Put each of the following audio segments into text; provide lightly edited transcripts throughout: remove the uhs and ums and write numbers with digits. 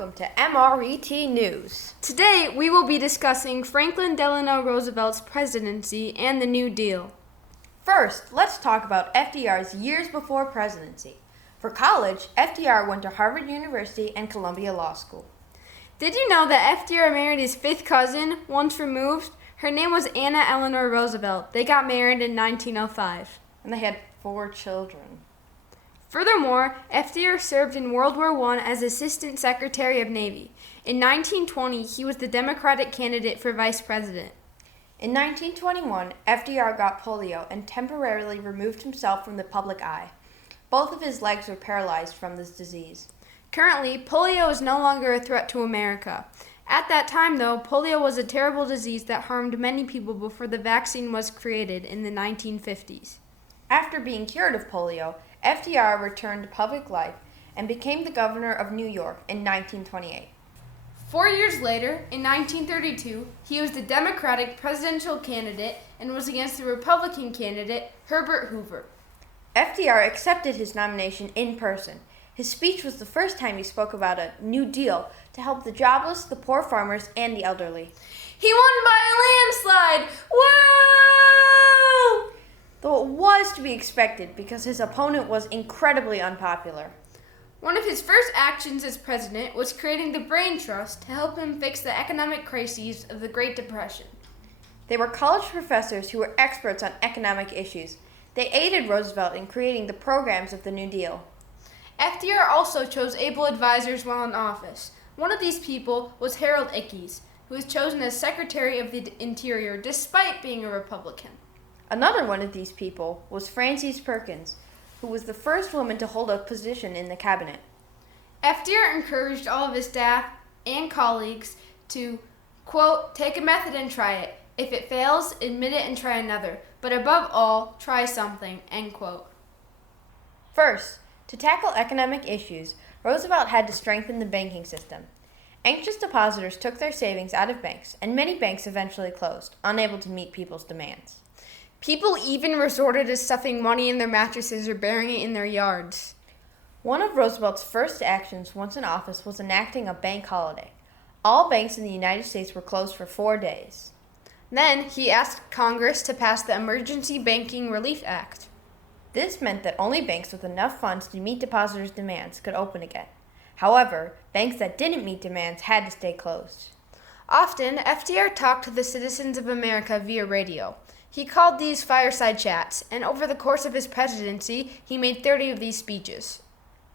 welcome to MRET News. Today, we will be discussing Franklin Delano Roosevelt's presidency and the New Deal. First, let's talk about FDR's years before presidency. For college, FDR went to Harvard University and Columbia Law School. Did you know that FDR married his fifth cousin, once removed? Her name was Anna Eleanor Roosevelt. They got married in 1905. And they had 4 children. Furthermore, FDR served in World War I as Assistant Secretary of Navy. In 1920, he was the Democratic candidate for vice president. In 1921, FDR got polio and temporarily removed himself from the public eye. Both of his legs were paralyzed from this disease. Currently, polio is no longer a threat to America. At that time, though, polio was a terrible disease that harmed many people before the vaccine was created in the 1950s. After being cured of polio, FDR returned to public life and became the governor of New York in 1928. 4 years later, in 1932, he was the Democratic presidential candidate and was against the Republican candidate, Herbert Hoover. FDR accepted his nomination in person. His speech was the first time he spoke about a New Deal to help the jobless, the poor farmers, and the elderly. He won by a landslide! Woo! Though it was to be expected because his opponent was incredibly unpopular. One of his first actions as president was creating the Brain Trust to help him fix the economic crises of the Great Depression. They were college professors who were experts on economic issues. They aided Roosevelt in creating the programs of the New Deal. FDR also chose able advisors while in office. One of these people was Harold Ickes, who was chosen as Secretary of the Interior despite being a Republican. Another one of these people was Frances Perkins, who was the first woman to hold a position in the cabinet. FDR encouraged all of his staff and colleagues to, quote, take a method and try it. If it fails, admit it and try another. But above all, try something, end quote. First, to tackle economic issues, Roosevelt had to strengthen the banking system. Anxious depositors took their savings out of banks, and many banks eventually closed, unable to meet people's demands. People even resorted to stuffing money in their mattresses or burying it in their yards. One of Roosevelt's first actions once in office was enacting a bank holiday. All banks in the United States were closed for 4 days. Then he asked Congress to pass the Emergency Banking Relief Act. This meant that only banks with enough funds to meet depositors' demands could open again. However, banks that didn't meet demands had to stay closed. Often, FDR talked to the citizens of America via radio. He called these fireside chats, and over the course of his presidency, he made 30 of these speeches.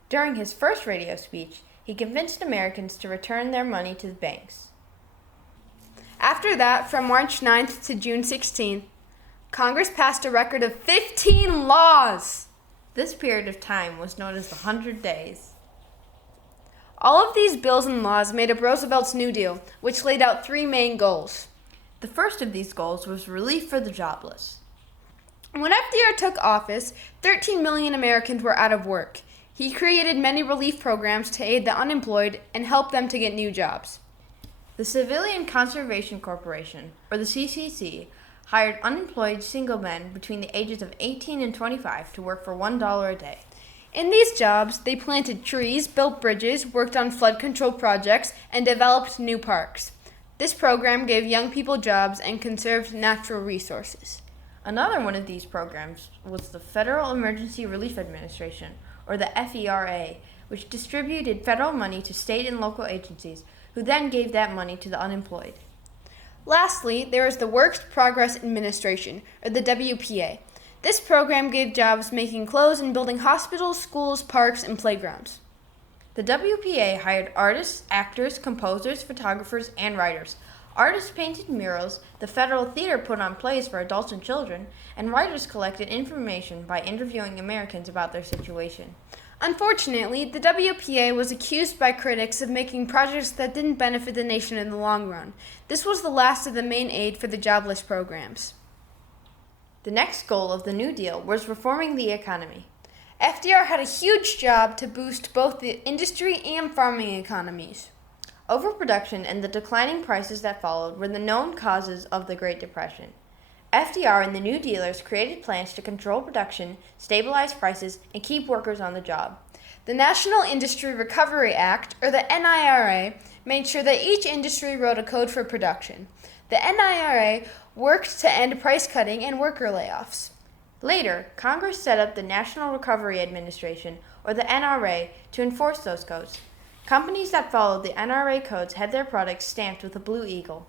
During his first radio speech, he convinced Americans to return their money to the banks. After that, from March 9th to June 16th, Congress passed a record of 15 laws. This period of time was known as the 100 Days. All of these bills and laws made up Roosevelt's New Deal, which laid out 3 main goals. The first of these goals was relief for the jobless. When FDR took office, 13 million Americans were out of work. He created many relief programs to aid the unemployed and help them to get new jobs. The Civilian Conservation Corporation, or the CCC, hired unemployed single men between the ages of 18 and 25 to work for $1 a day. In these jobs, they planted trees, built bridges, worked on flood control projects, and developed new parks. This program gave young people jobs and conserved natural resources. Another one of these programs was the Federal Emergency Relief Administration, or the FERA, which distributed federal money to state and local agencies, who then gave that money to the unemployed. Lastly, there is the Works Progress Administration, or the WPA. This program gave jobs making clothes and building hospitals, schools, parks, and playgrounds. The WPA hired artists, actors, composers, photographers, and writers. Artists painted murals, the Federal Theater put on plays for adults and children, and writers collected information by interviewing Americans about their situation. Unfortunately, the WPA was accused by critics of making projects that didn't benefit the nation in the long run. This was the last of the main aid for the jobless programs. The next goal of the New Deal was reforming the economy. FDR had a huge job to boost both the industry and farming economies. Overproduction and the declining prices that followed were the known causes of the Great Depression. FDR and the New Dealers created plans to control production, stabilize prices, and keep workers on the job. The National Industry Recovery Act, or the NIRA, made sure that each industry wrote a code for production. The NIRA worked to end price cutting and worker layoffs. Later, Congress set up the National Recovery Administration, or the NRA, to enforce those codes. Companies that followed the NRA codes had their products stamped with a blue eagle.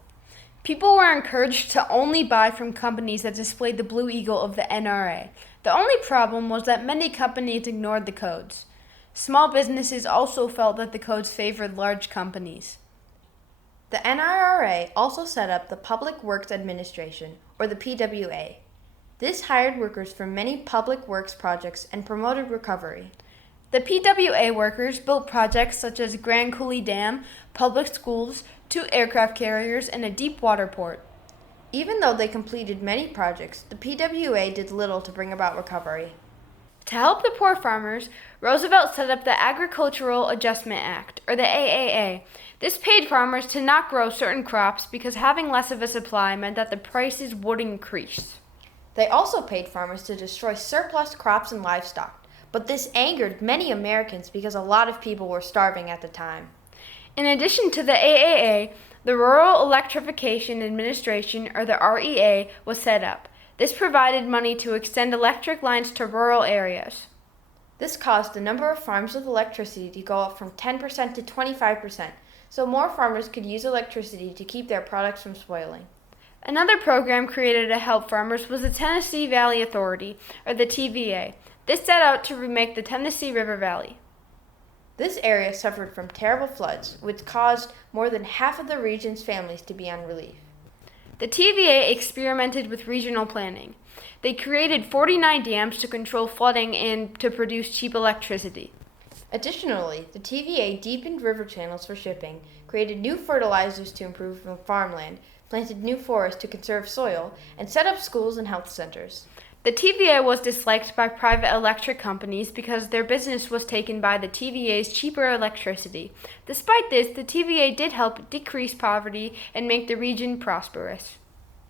People were encouraged to only buy from companies that displayed the blue eagle of the NRA. The only problem was that many companies ignored the codes. Small businesses also felt that the codes favored large companies. The NRA also set up the Public Works Administration, or the PWA. This hired workers for many public works projects and promoted recovery. The PWA workers built projects such as Grand Coulee Dam, public schools, 2 aircraft carriers, and a deep water port. Even though they completed many projects, the PWA did little to bring about recovery. To help the poor farmers, Roosevelt set up the Agricultural Adjustment Act, or the AAA. This paid farmers to not grow certain crops because having less of a supply meant that the prices would increase. They also paid farmers to destroy surplus crops and livestock, but this angered many Americans because a lot of people were starving at the time. In addition to the AAA, the Rural Electrification Administration, or the REA, was set up. This provided money to extend electric lines to rural areas. This caused the number of farms with electricity to go up from 10% to 25%, so more farmers could use electricity to keep their products from spoiling. Another program created to help farmers was the Tennessee Valley Authority, or the TVA. This set out to remake the Tennessee River Valley. This area suffered from terrible floods, which caused more than half of the region's families to be on relief. The TVA experimented with regional planning. They created 49 dams to control flooding and to produce cheap electricity. Additionally, the TVA deepened river channels for shipping, created new fertilizers to improve farmland, planted new forests to conserve soil, and set up schools and health centers. The TVA was disliked by private electric companies because their business was taken by the TVA's cheaper electricity. Despite this, the TVA did help decrease poverty and make the region prosperous.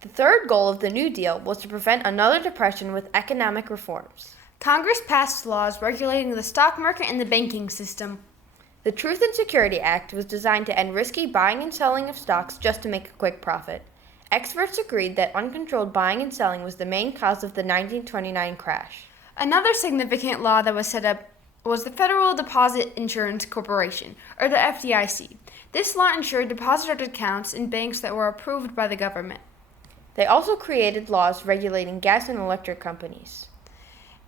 The third goal of the New Deal was to prevent another depression with economic reforms. Congress passed laws regulating the stock market and the banking system. The Truth and Security Act was designed to end risky buying and selling of stocks just to make a quick profit. Experts agreed that uncontrolled buying and selling was the main cause of the 1929 crash. Another significant law that was set up was the Federal Deposit Insurance Corporation, or the FDIC. This law ensured deposited accounts in banks that were approved by the government. They also created laws regulating gas and electric companies.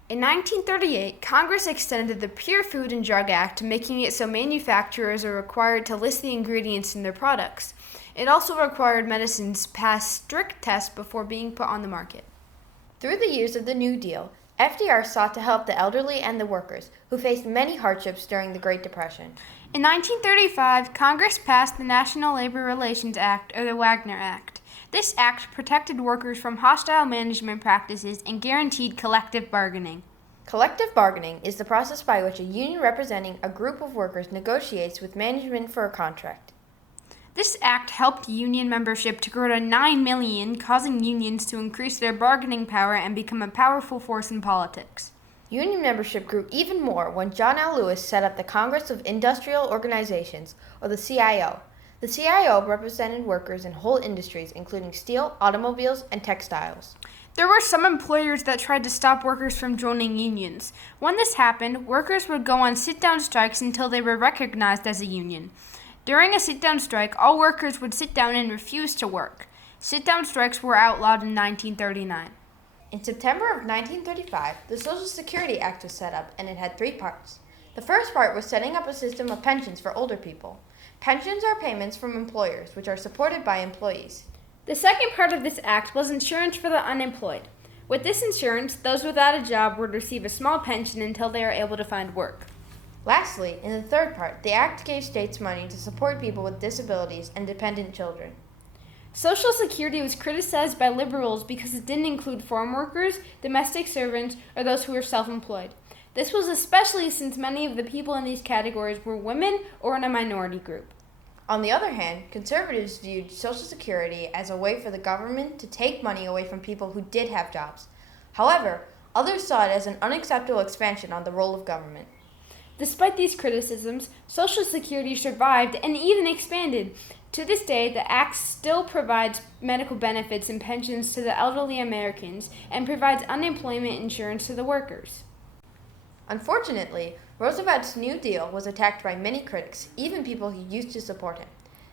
In 1938, Congress extended the Pure Food and Drug Act, making it so manufacturers are required to list the ingredients in their products. It also required medicines pass strict tests before being put on the market. Through the years of the New Deal, FDR sought to help the elderly and the workers, who faced many hardships during the Great Depression. In 1935, Congress passed the National Labor Relations Act, or the Wagner Act. This act protected workers from hostile management practices and guaranteed collective bargaining. Collective bargaining is the process by which a union representing a group of workers negotiates with management for a contract. This act helped union membership to grow to 9 million, causing unions to increase their bargaining power and become a powerful force in politics. Union membership grew even more when John L. Lewis set up the Congress of Industrial Organizations, or the CIO. The CIO represented workers in whole industries, including steel, automobiles, and textiles. There were some employers that tried to stop workers from joining unions. When this happened, workers would go on sit-down strikes until they were recognized as a union. During a sit-down strike, all workers would sit down and refuse to work. Sit-down strikes were outlawed in 1939. In September of 1935, the Social Security Act was set up, and it had 3 parts. The first part was setting up a system of pensions for older people. Pensions are payments from employers, which are supported by employees. The second part of this act was insurance for the unemployed. With this insurance, those without a job would receive a small pension until they are able to find work. Lastly, in the third part, the Act gave states money to support people with disabilities and dependent children. Social Security was criticized by liberals because it didn't include farm workers, domestic servants, or those who were self-employed. This was especially since many of the people in these categories were women or in a minority group. On the other hand, conservatives viewed Social Security as a way for the government to take money away from people who did have jobs. However, others saw it as an unacceptable expansion on the role of government. Despite these criticisms, Social Security survived and even expanded. To this day, the Act still provides medical benefits and pensions to the elderly Americans and provides unemployment insurance to the workers. Unfortunately, Roosevelt's New Deal was attacked by many critics, even people who used to support him.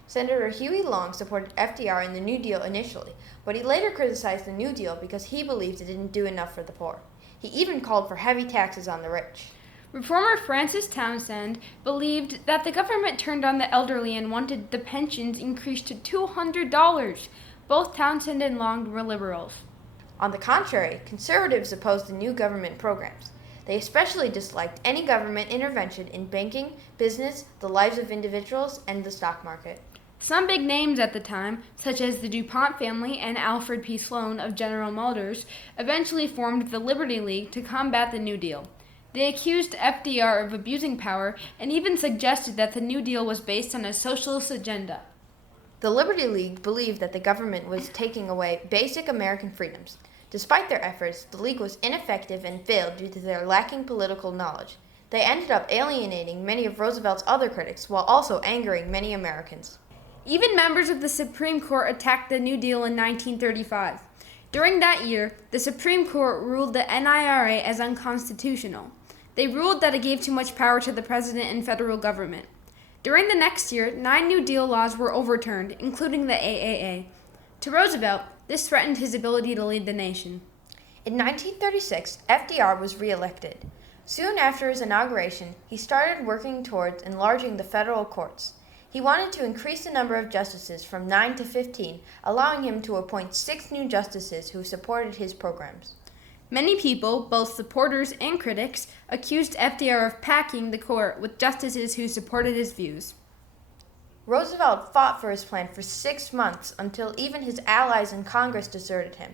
Senator Huey Long supported FDR in the New Deal initially, but he later criticized the New Deal because he believed it didn't do enough for the poor. He even called for heavy taxes on the rich. Reformer Francis Townsend believed that the government turned on the elderly and wanted the pensions increased to $200. Both Townsend and Long were liberals. On the contrary, conservatives opposed the new government programs. They especially disliked any government intervention in banking, business, the lives of individuals, and the stock market. Some big names at the time, such as the DuPont family and Alfred P. Sloan of General Motors, eventually formed the Liberty League to combat the New Deal. They accused FDR of abusing power and even suggested that the New Deal was based on a socialist agenda. The Liberty League believed that the government was taking away basic American freedoms. Despite their efforts, the League was ineffective and failed due to their lacking political knowledge. They ended up alienating many of Roosevelt's other critics while also angering many Americans. Even members of the Supreme Court attacked the New Deal in 1935. During that year, the Supreme Court ruled the NIRA as unconstitutional. They ruled that it gave too much power to the president and federal government. During the next year, 9 New Deal laws were overturned, including the AAA. To Roosevelt, this threatened his ability to lead the nation. In 1936, FDR was reelected. Soon after his inauguration, he started working towards enlarging the federal courts. He wanted to increase the number of justices from 9 to 15, allowing him to appoint 6 new justices who supported his programs. Many people, both supporters and critics, accused FDR of packing the court with justices who supported his views. Roosevelt fought for his plan for 6 months until even his allies in Congress deserted him.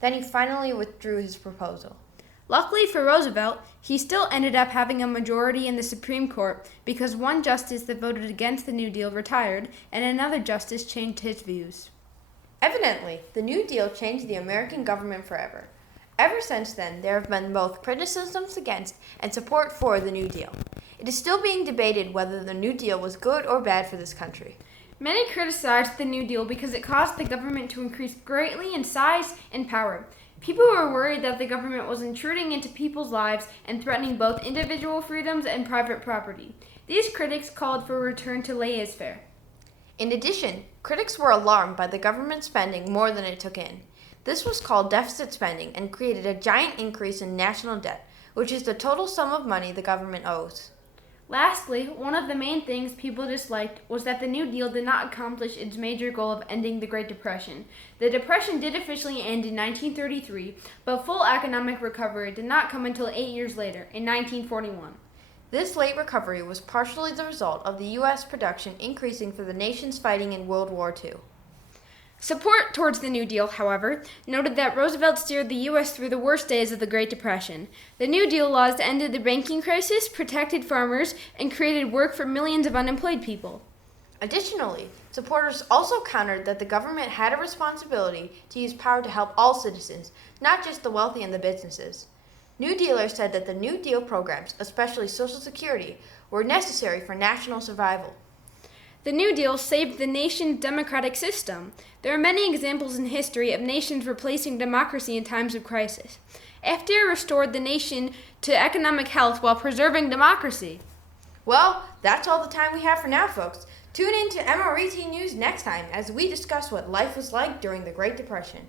Then he finally withdrew his proposal. Luckily for Roosevelt, he still ended up having a majority in the Supreme Court because one justice that voted against the New Deal retired and another justice changed his views. Evidently, the New Deal changed the American government forever. Ever since then, there have been both criticisms against and support for the New Deal. It is still being debated whether the New Deal was good or bad for this country. Many criticized the New Deal because it caused the government to increase greatly in size and power. People were worried that the government was intruding into people's lives and threatening both individual freedoms and private property. These critics called for a return to laissez-faire. In addition, critics were alarmed by the government spending more than it took in. This was called deficit spending and created a giant increase in national debt, which is the total sum of money the government owes. Lastly, one of the main things people disliked was that the New Deal did not accomplish its major goal of ending the Great Depression. The Depression did officially end in 1933, but full economic recovery did not come until 8 years later, in 1941. This late recovery was partially the result of the U.S. production increasing for the nations fighting in World War II. Support towards the New Deal, however, noted that Roosevelt steered the U.S. through the worst days of the Great Depression. The New Deal laws ended the banking crisis, protected farmers, and created work for millions of unemployed people. Additionally, supporters also countered that the government had a responsibility to use power to help all citizens, not just the wealthy and the businesses. New Dealers said that the New Deal programs, especially Social Security, were necessary for national survival. The New Deal saved the nation's democratic system. There are many examples in history of nations replacing democracy in times of crisis. FDR restored the nation to economic health while preserving democracy. Well, that's all the time we have for now, folks. Tune in to MRET News next time as we discuss what life was like during the Great Depression.